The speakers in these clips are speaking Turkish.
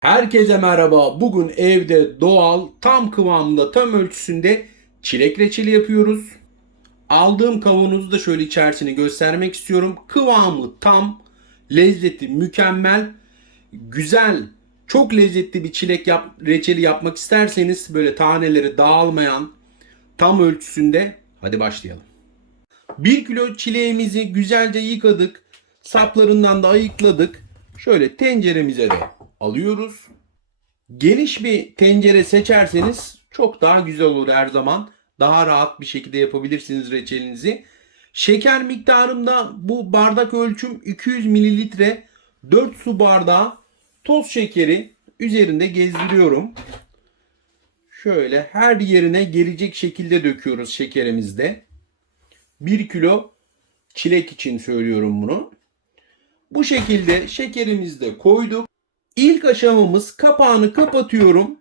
Herkese merhaba. Bugün evde doğal, tam kıvamında, tam ölçüsünde çilek reçeli yapıyoruz. Aldığım kavanozu da şöyle içerisini göstermek istiyorum. Kıvamı tam, lezzeti mükemmel, güzel, çok lezzetli bir çilek yap, reçeli yapmak isterseniz böyle taneleri dağılmayan, tam ölçüsünde hadi başlayalım. 1 kilo çileğimizi güzelce yıkadık. Saplarından da ayıkladık. Şöyle tenceremize de alıyoruz. Geniş bir tencere seçerseniz çok daha güzel olur her zaman. Daha rahat bir şekilde yapabilirsiniz reçelinizi. Şeker miktarımda bu bardak ölçüm 200 mililitre 4 su bardağı toz şekeri üzerinde gezdiriyorum. Şöyle her yerine gelecek şekilde döküyoruz şekerimizde. 1 kilo çilek için söylüyorum bunu. Bu şekilde şekerimizi de koyduk. İlk aşamamız kapağını kapatıyorum.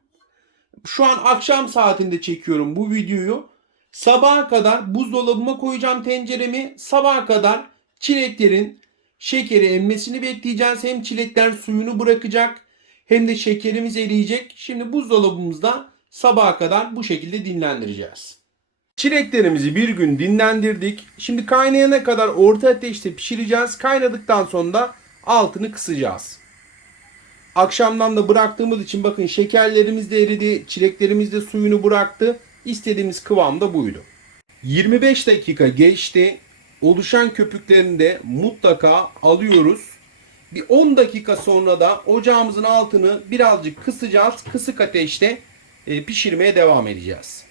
Şu an akşam saatinde çekiyorum bu videoyu. Sabaha kadar buzdolabıma koyacağım tenceremi. Sabaha kadar çileklerin şekeri emmesini bekleyeceğiz. Hem çilekler suyunu bırakacak hem de şekerimiz eriyecek. Şimdi buzdolabımızda sabaha kadar bu şekilde dinlendireceğiz. Çileklerimizi bir gün dinlendirdik. Şimdi kaynayana kadar orta ateşte pişireceğiz. Kaynadıktan sonra da altını kısacağız. Akşamdan da bıraktığımız için bakın şekerlerimiz de eridi, çileklerimiz de suyunu bıraktı. İstediğimiz kıvamda buydu. 25 dakika geçti. Oluşan köpüklerini de mutlaka alıyoruz. Bir 10 dakika sonra da ocağımızın altını birazcık kısacağız. Kısık ateşte e, pişirmeye devam edeceğiz.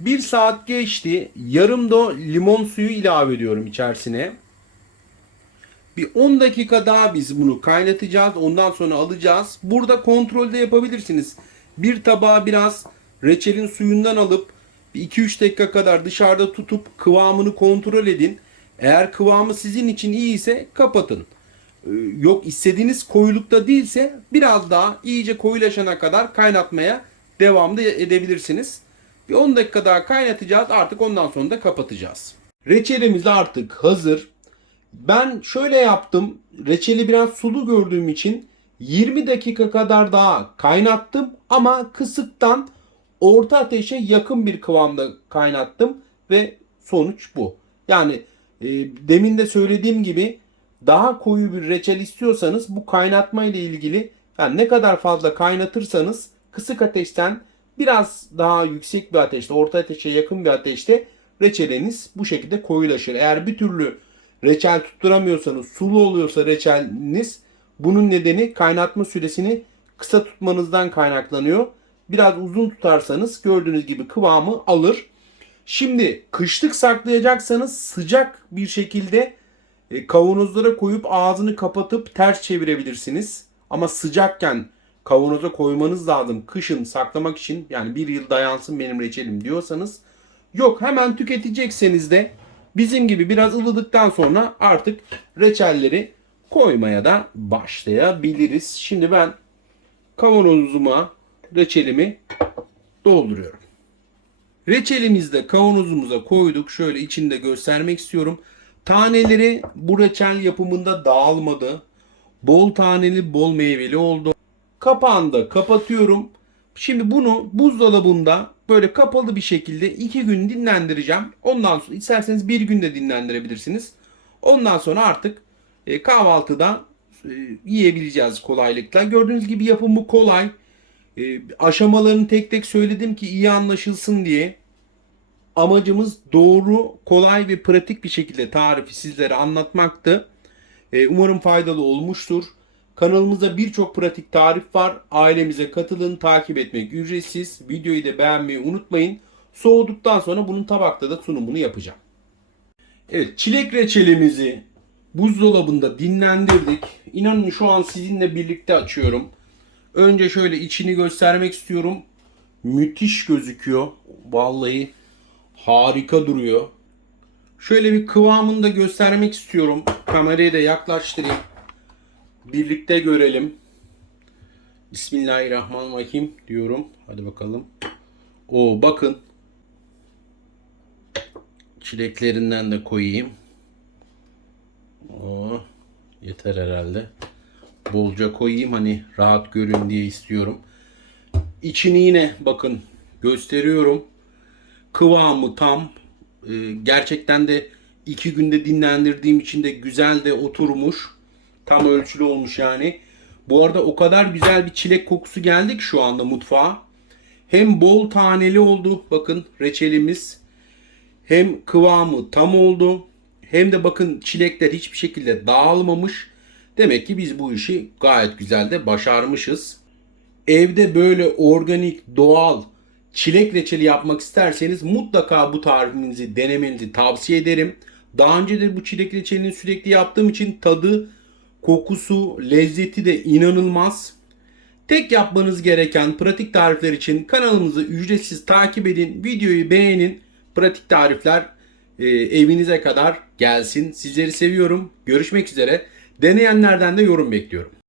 Bir saat geçti. Yarım da limon suyu ilave ediyorum içerisine. Bir 10 dakika daha biz bunu kaynatacağız. Ondan sonra alacağız. Burada kontrolde yapabilirsiniz. Bir tabağa biraz reçelin suyundan alıp 2-3 dakika kadar dışarıda tutup kıvamını kontrol edin. Eğer kıvamı sizin için iyi ise kapatın. Ee, Yok istediğiniz koyulukta değilse biraz daha iyice koyulaşana kadar kaynatmaya devam da edebilirsiniz. Bir 10 dakika daha kaynatacağız. Artık ondan sonra da kapatacağız. Reçelimiz artık hazır. Ben şöyle yaptım. Reçeli biraz sulu gördüğüm için 20 dakika kadar daha kaynattım ama kısıktan orta ateşe yakın bir kıvamda kaynattım ve sonuç bu. Yani e, demin de söylediğim gibi daha koyu bir reçel istiyorsanız bu kaynatma ile ilgili yani ne kadar fazla kaynatırsanız kısık ateşten biraz daha yüksek bir ateşte, orta ateşe yakın bir ateşte reçeliniz bu şekilde koyulaşır. Eğer bir türlü reçel tutturamıyorsanız, sulu oluyorsa reçeliniz bunun nedeni kaynatma süresini kısa tutmanızdan kaynaklanıyor. Biraz uzun tutarsanız gördüğünüz gibi kıvamı alır. Şimdi kışlık saklayacaksanız sıcak bir şekilde e, kavanozlara koyup ağzını kapatıp ters çevirebilirsiniz. Ama sıcakken kavanoza koymanız lazım kışın saklamak için yani bir yıl dayansın benim reçelim diyorsanız yok hemen tüketecekseniz de bizim gibi biraz ılıdıktan sonra artık reçelleri koymaya da başlayabiliriz. Şimdi ben kavanozuma reçelimi dolduruyorum. Reçelimizi de kavanozumuza koyduk. Şöyle içinde göstermek istiyorum. Taneleri bu reçel yapımında dağılmadı. Bol taneli, bol meyveli oldu. Kapağını da kapatıyorum. Şimdi bunu buzdolabında böyle kapalı bir şekilde iki gün dinlendireceğim. Ondan sonra isterseniz bir günde dinlendirebilirsiniz. Ondan sonra artık e, kahvaltıda e, yiyebileceğiz kolaylıkla. Gördüğünüz gibi yapımı kolay. E, aşamalarını tek tek söyledim ki iyi anlaşılsın diye. Amacımız doğru, kolay ve pratik bir şekilde tarifi sizlere anlatmaktı. E, umarım faydalı olmuştur. Kanalımızda birçok pratik tarif var. Ailemize katılın, takip etmek ücretsiz. Videoyu da beğenmeyi unutmayın. Soğuduktan sonra bunun tabakta da sunumunu yapacağım. Evet, çilek reçelimizi buzdolabında dinlendirdik. İnanın şu an sizinle birlikte açıyorum. Önce şöyle içini göstermek istiyorum. Müthiş gözüküyor. Vallahi harika duruyor. Şöyle bir kıvamını da göstermek istiyorum. Kamerayı da yaklaştırayım. Birlikte görelim. Bismillahirrahmanirrahim diyorum. Hadi bakalım. O bakın. Çileklerinden de koyayım. O yeter herhalde. bolca koyayım hani rahat görün diye istiyorum. İçini yine bakın gösteriyorum. Kıvamı tam. Ee, gerçekten de iki günde dinlendirdiğim için de güzel de oturmuş. Tam ölçülü olmuş yani. Bu arada o kadar güzel bir çilek kokusu geldi ki şu anda mutfağa. Hem bol taneli oldu bakın reçelimiz. Hem kıvamı tam oldu. Hem de bakın çilekler hiçbir şekilde dağılmamış. Demek ki biz bu işi gayet güzel de başarmışız. Evde böyle organik, doğal çilek reçeli yapmak isterseniz mutlaka bu tarifimizi denemenizi tavsiye ederim. Daha önce de bu çilek reçelini sürekli yaptığım için tadı, kokusu, lezzeti de inanılmaz. Tek yapmanız gereken pratik tarifler için kanalımızı ücretsiz takip edin, videoyu beğenin. Pratik tarifler e, evinize kadar gelsin. Sizleri seviyorum. Görüşmek üzere. Deneyenlerden de yorum bekliyorum.